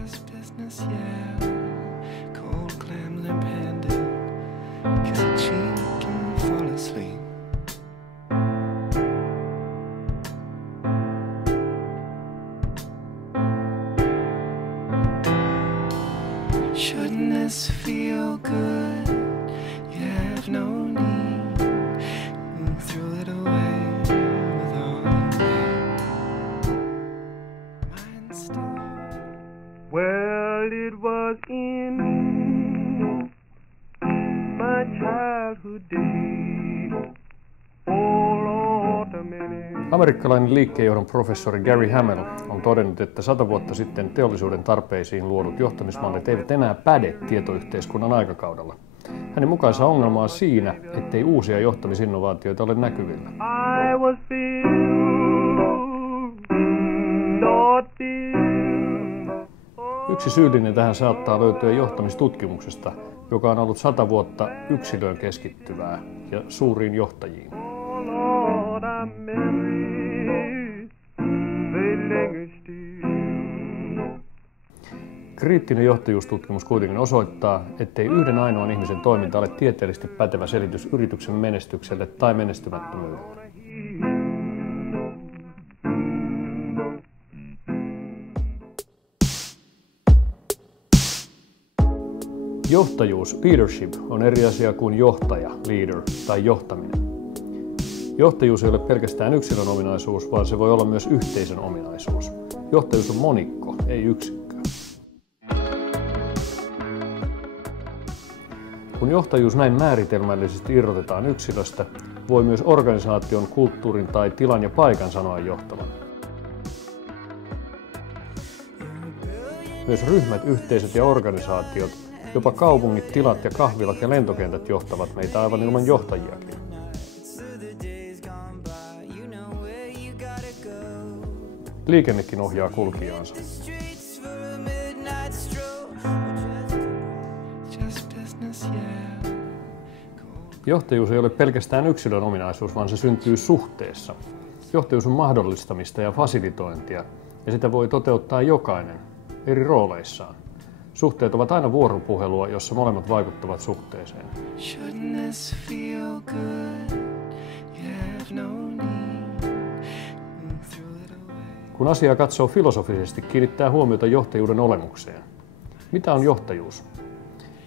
Just business, yeah. Cold clam limp-handed, 'cause a cheek can fall asleep. Shouldn't this feel good? You have no need. You threw it away with all your weight. Mine still. Well, it was in my childhood days. Oh Lord, a minute. Amerikkalainen liikkeenjohdon professori Gary Hamel on todennut, että 100 vuotta sitten teollisuuden tarpeisiin luodut johtamismallit eivät enää päde tietoyhteiskunnan aikakaudella. Hänen mukaansa ongelma on siinä, ettei uusia johtamisinnovaatioita ole näkyvillä. I was naughty. Yksi syyllinen tähän saattaa löytyä johtamistutkimuksesta, joka on ollut 100 vuotta yksilöön keskittyvää ja suuriin johtajiin. Oh Lord, I'm memories, they linger still. Kriittinen johtajuustutkimus kuitenkin osoittaa, ettei yhden ainoan ihmisen toiminta ole tieteellisesti pätevä selitys yrityksen menestykselle tai menestymättömyydelle. Johtajuus, leadership, on eri asia kuin johtaja, leader tai johtaminen. Johtajuus ei ole pelkästään yksilön ominaisuus, vaan se voi olla myös yhteisön ominaisuus. Johtajuus on monikko, ei yksikkö. Kun johtajuus näin määritelmällisesti irrotetaan yksilöstä, voi myös organisaation, kulttuurin tai tilan ja paikan sanoa johtavan. Myös ryhmät, yhteisöt ja organisaatiot, jopa kaupungit, tilat ja kahvilat ja lentokentät johtavat meitä aivan ilman johtajiakin. Liikennekin ohjaa kulkijaansa. Johtajuus ei ole pelkästään yksilön ominaisuus, vaan se syntyy suhteessa. Johtajuus on mahdollistamista ja fasilitointia, ja sitä voi toteuttaa jokainen eri rooleissaan. Suhteet ovat aina vuoropuhelua, jossa molemmat vaikuttavat suhteeseen. Kun asiaa katsoo filosofisesti, kiinnittää huomiota johtajuuden olemukseen. Mitä on johtajuus?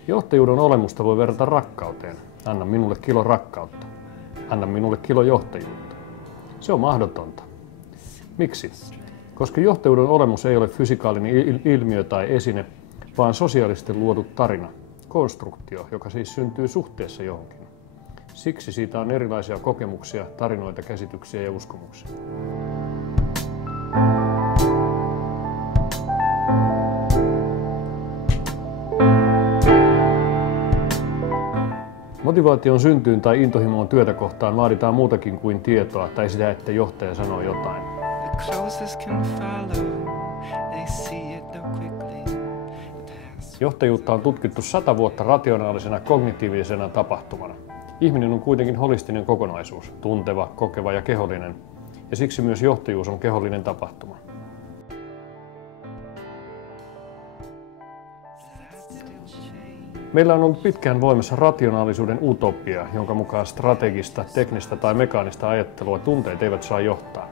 Johtajuuden olemusta voi verrata rakkauteen. Anna minulle kilo rakkautta. Anna minulle kilo johtajuutta. Se on mahdotonta. Miksi? Koska johtajuuden olemus ei ole fysikaalinen ilmiö tai esine, vaan sosiaalisesti luotu tarina, konstruktio, joka siis syntyy suhteessa johonkin. Siksi siitä on erilaisia kokemuksia, tarinoita, käsityksiä ja uskomuksia. Motivaation syntyyn tai intohimoon työtä kohtaan vaaditaan muutakin kuin tietoa tai sitä, että johtaja sanoo jotain. Johtajuutta on tutkittu 100 vuotta rationaalisena, kognitiivisena tapahtumana. Ihminen on kuitenkin holistinen kokonaisuus, tunteva, kokeva ja kehollinen, ja siksi myös johtajuus on kehollinen tapahtuma. Meillä on ollut pitkään voimassa rationaalisuuden utopia, jonka mukaan strategista, teknistä tai mekaanista ajattelua tunteet eivät saa johtaa.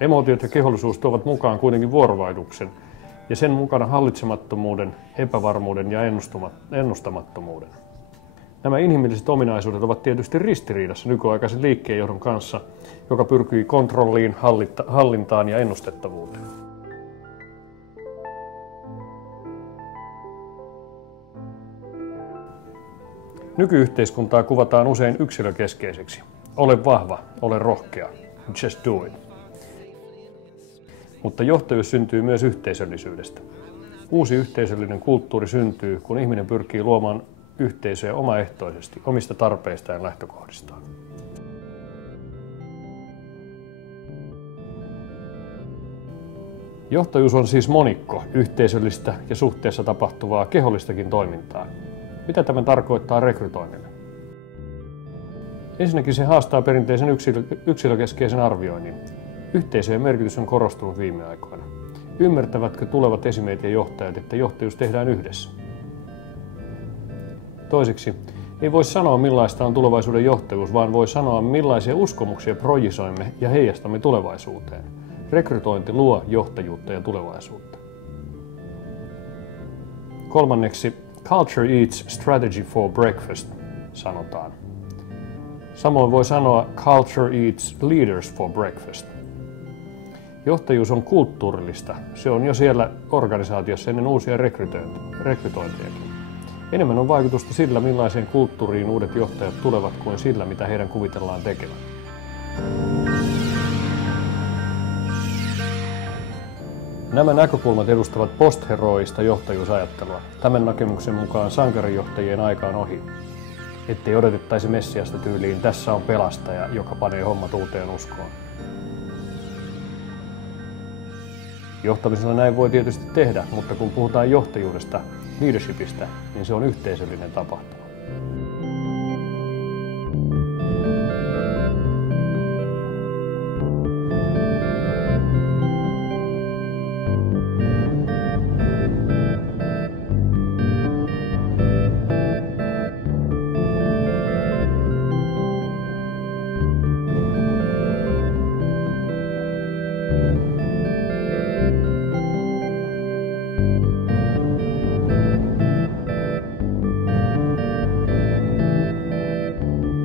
Emootiot ja kehollisuus tuovat mukaan kuitenkin vuorovaikutuksen ja sen mukana hallitsemattomuuden, epävarmuuden ja ennustamattomuuden. Nämä inhimilliset ominaisuudet ovat tietysti ristiriidassa nykyaikaisen liikkeenjohdon kanssa, joka pyrkii kontrolliin, hallintaan ja ennustettavuuteen. Nykyyhteiskuntaa kuvataan usein yksilökeskeiseksi. Ole vahva, ole rohkea. Just do it. Mutta johtajuus syntyy myös yhteisöllisyydestä. Uusi yhteisöllinen kulttuuri syntyy, kun ihminen pyrkii luomaan yhteisöjä omaehtoisesti, omista tarpeistaan ja lähtökohdistaan. Johtajuus on siis monikko, yhteisöllistä ja suhteessa tapahtuvaa kehollistakin toimintaa. Mitä tämä tarkoittaa rekrytoinnille? Ensinnäkin se haastaa perinteisen yksilökeskeisen arvioinnin. Yhteisöjen merkitys on korostunut viime aikoina. Ymmärtävätkö tulevat esimiehet ja johtajat, että johtajuus tehdään yhdessä? Toiseksi, ei voi sanoa millaista on tulevaisuuden johtajuus, vaan voi sanoa millaisia uskomuksia projisoimme ja heijastamme tulevaisuuteen. Rekrytointi luo johtajuutta ja tulevaisuutta. Kolmanneksi, culture eats strategy for breakfast, sanotaan. Samoin voi sanoa culture eats leaders for breakfast. Johtajuus on kulttuurillista. Se on jo siellä organisaatiossa ennen uusia rekrytointejakin. Enemmän on vaikutusta sillä, millaiseen kulttuuriin uudet johtajat tulevat, kuin sillä, mitä heidän kuvitellaan tekevän. Nämä näkökulmat edustavat postheroista johtajuusajattelua. Tämän näkemyksen mukaan sankarijohtajien aika on ohi. Ettei odotettaisi Messiasta tyyliin, tässä on pelastaja, joka panee hommat uuteen uskoon. Johtamisella näin voi tietysti tehdä, mutta kun puhutaan johtajuudesta, leadershipistä, niin se on yhteisöllinen tapahtuma.